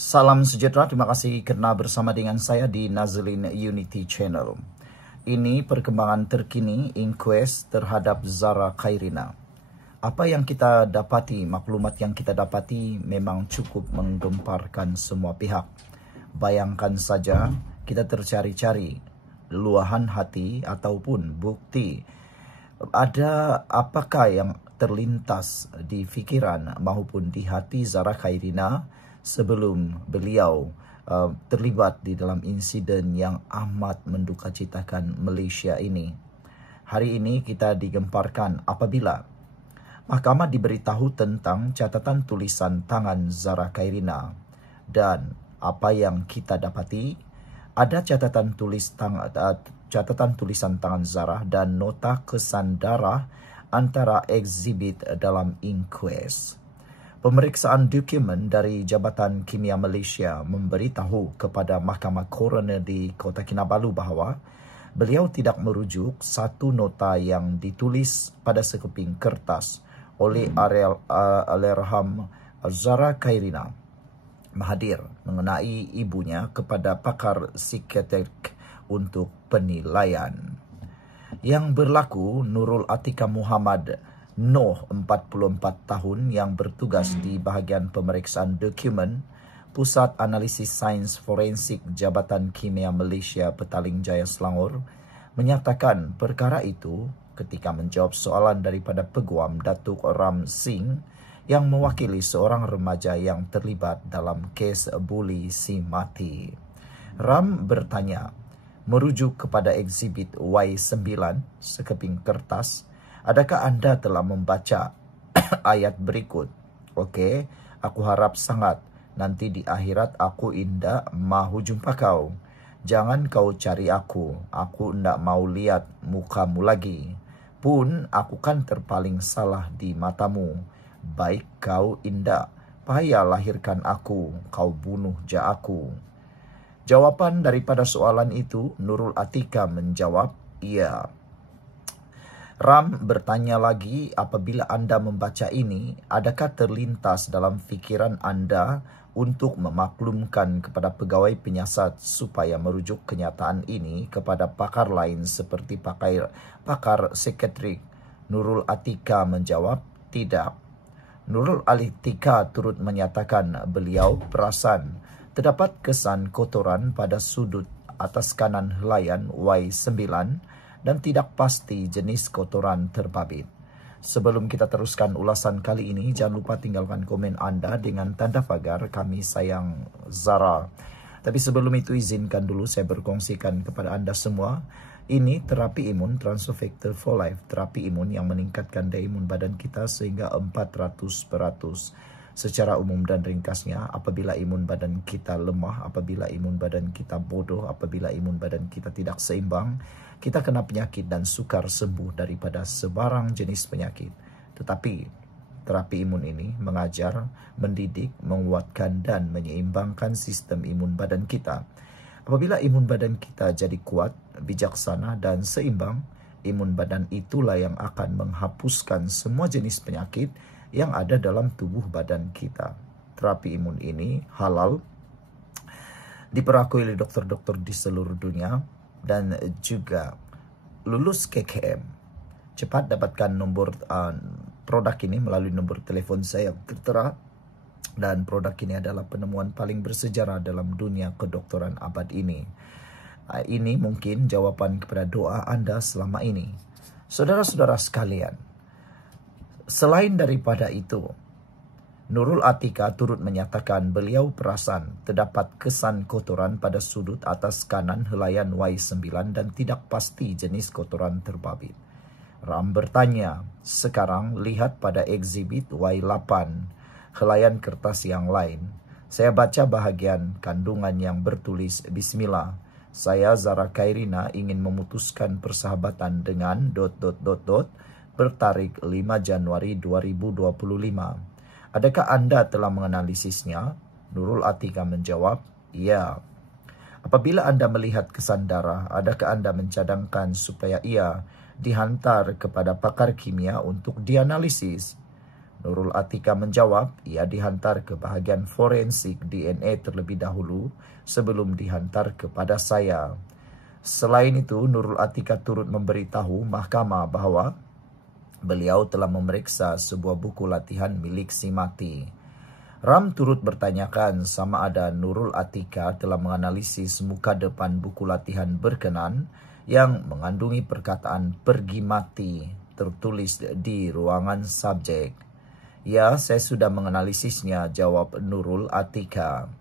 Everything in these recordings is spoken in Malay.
Salam sejahtera, terima kasih kerana bersama dengan saya di Nazlin Unity Channel. Ini perkembangan terkini inquest terhadap Zara Khairina. Apa yang kita dapati, maklumat yang kita dapati memang cukup menggemparkan semua pihak. Bayangkan saja kita tercari-cari luahan hati ataupun bukti. Ada apakah yang terlintas di fikiran maupun di hati Zara Khairina sebelum beliau terlibat di dalam insiden yang amat mendukacitakan Malaysia ini. Hari ini kita digemparkan apabila mahkamah diberitahu tentang catatan tulisan tangan Zara Khairina, dan apa yang kita dapati, ada catatan tulisan tangan Zara dan nota kesan darah antara eksibit dalam inquest. Pemeriksaan dokumen dari Jabatan Kimia Malaysia memberitahu kepada Mahkamah Coroner di Kota Kinabalu bahawa beliau tidak merujuk satu nota yang ditulis pada sekeping kertas oleh Allahyarham Zara Khairina Mahathir mengenai ibunya kepada pakar psikiatrik untuk penilaian. Yang berlaku, Nurul Atika Muhammad Noh, 44 tahun, yang bertugas di bahagian pemeriksaan dokumen Pusat Analisis Sains Forensik Jabatan Kimia Malaysia Petaling Jaya Selangor, menyatakan perkara itu ketika menjawab soalan daripada Peguam Datuk Ram Singh yang mewakili seorang remaja yang terlibat dalam kes buli si mati. Ram bertanya, merujuk kepada eksibit Y9 sekeping kertas, adakah anda telah membaca ayat berikut? Okey, aku harap sangat nanti di akhirat aku indah mahu jumpa kau. Jangan kau cari aku indak mau lihat mukamu lagi. Pun aku kan terpaling salah di matamu. Baik kau indak payah lahirkan aku, kau bunuh ja aku. Jawapan daripada soalan itu, Nurul Atika menjawab, ya. Ram bertanya lagi, apabila anda membaca ini, adakah terlintas dalam fikiran anda untuk memaklumkan kepada pegawai penyiasat supaya merujuk kenyataan ini kepada pakar lain seperti pakar psikiatrik? Nurul Atika menjawab, tidak. Nurul Atika turut menyatakan beliau perasan terdapat kesan kotoran pada sudut atas kanan helaian Y9 dan tidak pasti jenis kotoran terbabit. Sebelum kita teruskan ulasan kali ini, jangan lupa tinggalkan komen anda dengan tanda pagar kami sayang Zara. Tapi sebelum itu, izinkan dulu saya berkongsikan kepada anda semua. Ini terapi imun Transfer Factor for Life, terapi imun yang meningkatkan daya imun badan kita sehingga 400%. Secara umum dan ringkasnya, apabila imun badan kita lemah, apabila imun badan kita bodoh, apabila imun badan kita tidak seimbang, kita kena penyakit dan sukar sembuh daripada sebarang jenis penyakit. Tetapi terapi imun ini mengajar, mendidik, menguatkan dan menyeimbangkan sistem imun badan kita. Apabila imun badan kita jadi kuat, bijaksana dan seimbang, imun badan itulah yang akan menghapuskan semua jenis penyakit yang ada dalam tubuh badan kita. Terapi imun ini halal, diperakui oleh dokter-dokter di seluruh dunia dan juga lulus KKM. Cepat dapatkan nombor produk ini melalui nombor telefon saya yang tertera, dan produk ini adalah penemuan paling bersejarah dalam dunia kedokteran abad ini. Ini mungkin jawapan kepada doa anda selama ini. Saudara-saudara sekalian, selain daripada itu, Nurul Atika turut menyatakan beliau perasan terdapat kesan kotoran pada sudut atas kanan helaian Y9 dan tidak pasti jenis kotoran terbabit. Ram bertanya, sekarang lihat pada eksibit Y8, helaian kertas yang lain. Saya baca bahagian kandungan yang bertulis, Bismillah, saya Zara Khairina ingin memutuskan persahabatan dengan ... bertarik 5 Januari 2025. Adakah anda telah menganalisisnya? Nurul Atika menjawab, ya. Apabila anda melihat kesan darah, adakah anda mencadangkan supaya ia dihantar kepada pakar kimia untuk dianalisis? Nurul Atika menjawab ia dihantar ke bahagian forensik DNA terlebih dahulu sebelum dihantar kepada saya. Selain itu, Nurul Atika turut memberitahu mahkamah bahawa beliau telah memeriksa sebuah buku latihan milik si mati. Ram turut bertanyakan sama ada Nurul Atika telah menganalisis muka depan buku latihan berkenan yang mengandungi perkataan pergi mati tertulis di ruangan subjek. Ya, saya sudah menganalisisnya, jawab Nurul Atika.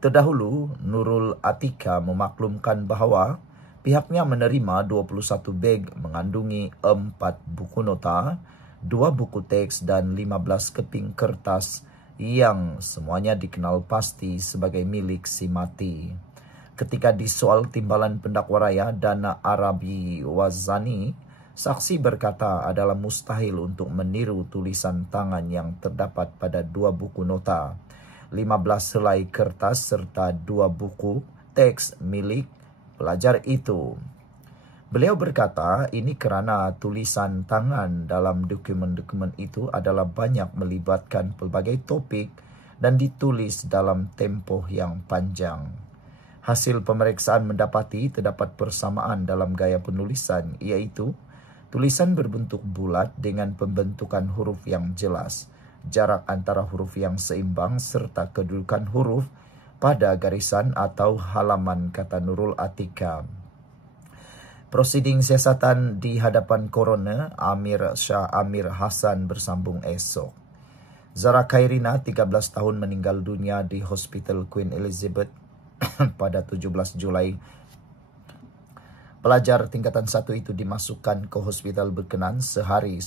Terdahulu, Nurul Atika memaklumkan bahawa pihaknya menerima 21 beg mengandungi 4 buku nota, 2 buku teks dan 15 keping kertas yang semuanya dikenal pasti sebagai milik si mati. Ketika disoal timbalan pendakwa raya Dana Arabi Wazani, saksi berkata adalah mustahil untuk meniru tulisan tangan yang terdapat pada 2 buku nota, 15 helai kertas serta 2 buku teks milik pelajar itu. Beliau berkata ini kerana tulisan tangan dalam dokumen-dokumen itu adalah banyak melibatkan pelbagai topik dan ditulis dalam tempoh yang panjang. Hasil pemeriksaan mendapati terdapat persamaan dalam gaya penulisan, iaitu tulisan berbentuk bulat dengan pembentukan huruf yang jelas, jarak antara huruf yang seimbang serta kedudukan huruf pada garisan atau halaman, kata Nurul Atika. Prosiding siasatan di hadapan Coroner Amir Shah Amir Hassan bersambung esok. Zara Khairina, 13 tahun, meninggal dunia di Hospital Queen Elizabeth pada 17 Julai. Pelajar tingkatan 1 itu dimasukkan ke hospital berkenan sehari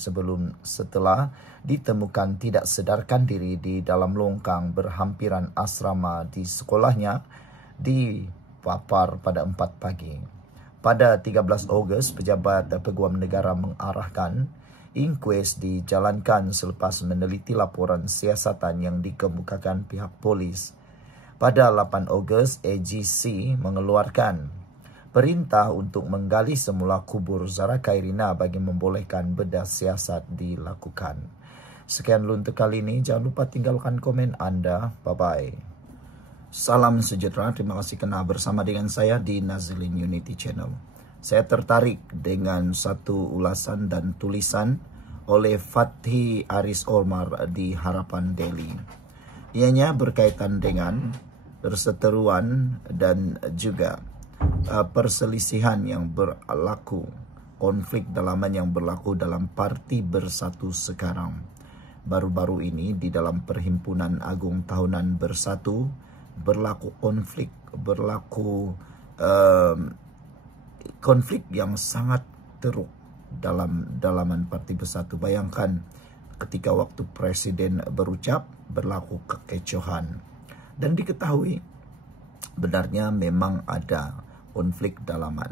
setelah ditemukan tidak sedarkan diri di dalam longkang berhampiran asrama di sekolahnya di Papar pada 4 pagi. Pada 13 Ogos, pejabat Peguam Negara mengarahkan inkues dijalankan selepas meneliti laporan siasatan yang dikemukakan pihak polis. Pada 8 Ogos, AGC mengeluarkan perintah untuk menggali semula kubur Zara Khairina bagi membolehkan bedah siasat dilakukan. Sekian dulu untuk kali ini. Jangan lupa tinggalkan komen Anda. Bye-bye. Salam sejahtera. Terima kasih kena bersama dengan saya di Nazilin Unity Channel. Saya tertarik dengan satu ulasan dan tulisan oleh Fathi Aris Omar di Harapan Daily. Ianya berkaitan dengan perseteruan dan juga perselisihan yang berlaku, konflik dalaman yang berlaku dalam Parti Bersatu sekarang. Baru-baru ini di dalam Perhimpunan Agung Tahunan Bersatu berlaku konflik yang sangat teruk dalam dalaman Parti Bersatu. Bayangkan ketika waktu Presiden berucap berlaku kekecohan dan diketahui benarnya memang ada konflik dalaman.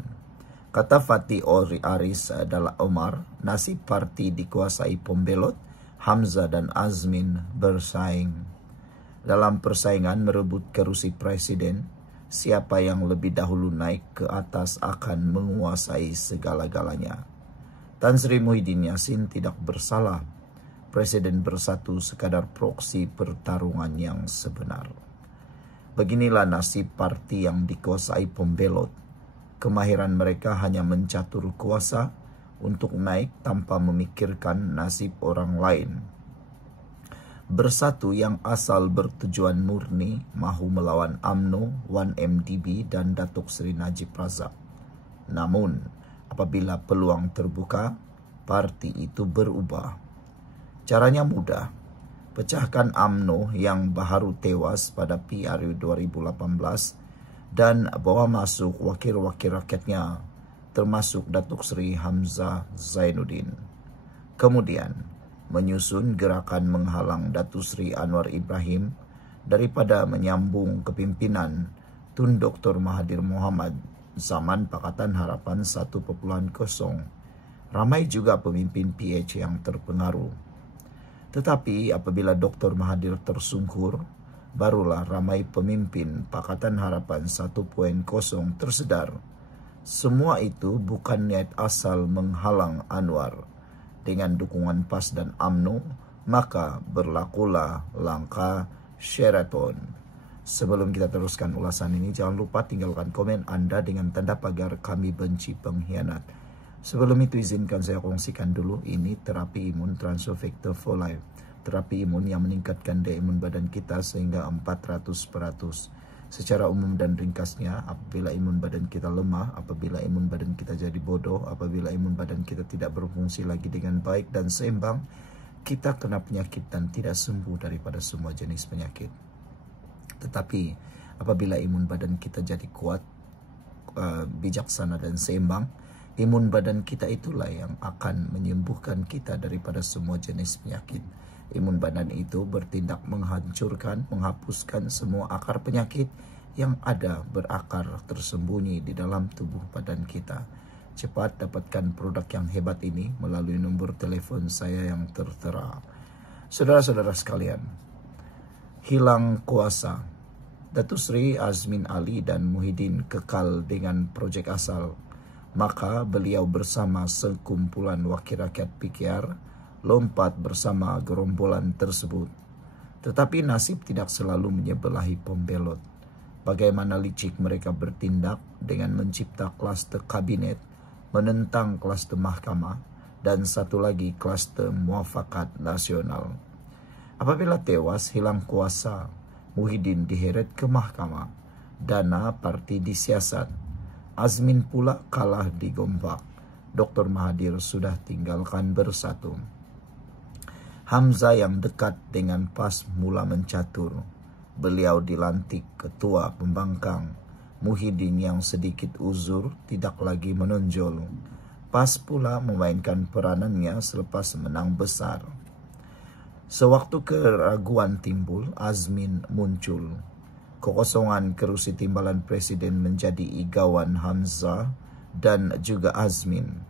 Kata Fathi Aris Omar, nasib parti dikuasai pembelot, Hamzah dan Azmin bersaing. Dalam persaingan merebut kerusi presiden, siapa yang lebih dahulu naik ke atas akan menguasai segala-galanya. Tan Sri Muhyiddin Yassin tidak bersalah. Presiden Bersatu sekadar proksi pertarungan yang sebenar. Beginilah nasib parti yang dikuasai pembelot. Kemahiran mereka hanya mencatur kuasa untuk naik tanpa memikirkan nasib orang lain. Bersatu yang asal bertujuan murni mahu melawan UMNO, 1MDB dan Datuk Seri Najib Razak. Namun, apabila peluang terbuka, parti itu berubah. Caranya mudah. Pecahkan UMNO yang baharu tewas pada PRU 2018 dan bawa masuk wakil-wakil rakyatnya, termasuk Datuk Seri Hamzah Zainuddin. Kemudian, menyusun gerakan menghalang Datuk Seri Anwar Ibrahim daripada menyambung kepimpinan Tun Dr. Mahathir Mohamad zaman Pakatan Harapan 1.0. Ramai juga pemimpin PH yang terpengaruh. Tetapi apabila Dr. Mahathir tersungkur, barulah ramai pemimpin Pakatan Harapan 1.0 tersedar. Semua itu bukan niat asal menghalang Anwar. Dengan dukungan PAS dan UMNO, maka berlakulah langkah Sheraton. Sebelum kita teruskan ulasan ini, jangan lupa tinggalkan komen Anda dengan tanda pagar "Kami benci pengkhianat". Sebelum itu izinkan saya kongsikan dulu, ini terapi imun Transofector for Life. Terapi imun yang meningkatkan daya imun badan kita sehingga 400%. Secara umum dan ringkasnya, apabila imun badan kita lemah, apabila imun badan kita jadi bodoh, apabila imun badan kita tidak berfungsi lagi dengan baik dan seimbang, kita kena penyakit dan tidak sembuh daripada semua jenis penyakit. Tetapi apabila imun badan kita jadi kuat, bijaksana dan seimbang, imun badan kita itulah yang akan menyembuhkan kita daripada semua jenis penyakit. Imun badan itu bertindak menghancurkan, menghapuskan semua akar penyakit yang ada berakar tersembunyi di dalam tubuh badan kita. Cepat dapatkan produk yang hebat ini melalui nomor telepon saya yang tertera. Saudara-saudara sekalian, hilang kuasa. Datuk Seri Azmin Ali dan Muhyiddin kekal dengan projek asal. Maka beliau bersama sekumpulan wakil rakyat PKR lompat bersama gerombolan tersebut. Tetapi nasib tidak selalu menyebelahi pembelot. Bagaimana licik mereka bertindak dengan mencipta klaster kabinet, menentang klaster mahkamah, dan satu lagi klaster muafakat nasional. Apabila tewas hilang kuasa, Muhyiddin diheret ke mahkamah. Dana parti disiasat. Azmin pula kalah di Gombak. Dr. Mahathir sudah tinggalkan bersatu. Hamzah yang dekat dengan PAS mula mencatur. Beliau dilantik ketua pembangkang. Muhyiddin yang sedikit uzur tidak lagi menonjol. PAS pula memainkan peranannya selepas menang besar. Sewaktu keraguan timbul, Azmin muncul. Kekosongan kerusi timbalan presiden menjadi igawan Hamzah dan juga Azmin.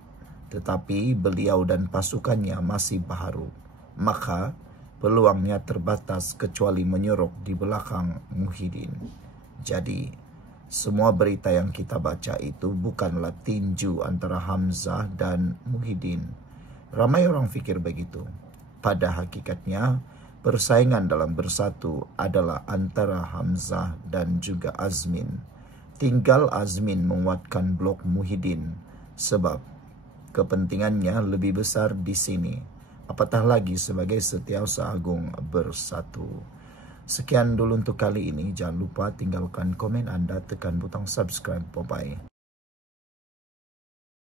Tetapi beliau dan pasukannya masih baharu. Maka peluangnya terbatas kecuali menyorok di belakang Muhyiddin. Jadi, semua berita yang kita baca itu bukanlah tinju antara Hamzah dan Muhyiddin. Ramai orang fikir begitu. Pada hakikatnya, persaingan dalam bersatu adalah antara Hamzah dan juga Azmin. Tinggal Azmin menguatkan blok Muhyiddin sebab kepentingannya lebih besar di sini. Apatah lagi sebagai Setiausaha Agung bersatu. Sekian dulu untuk kali ini. Jangan lupa tinggalkan komen Anda, tekan butang subscribe. Bye-bye.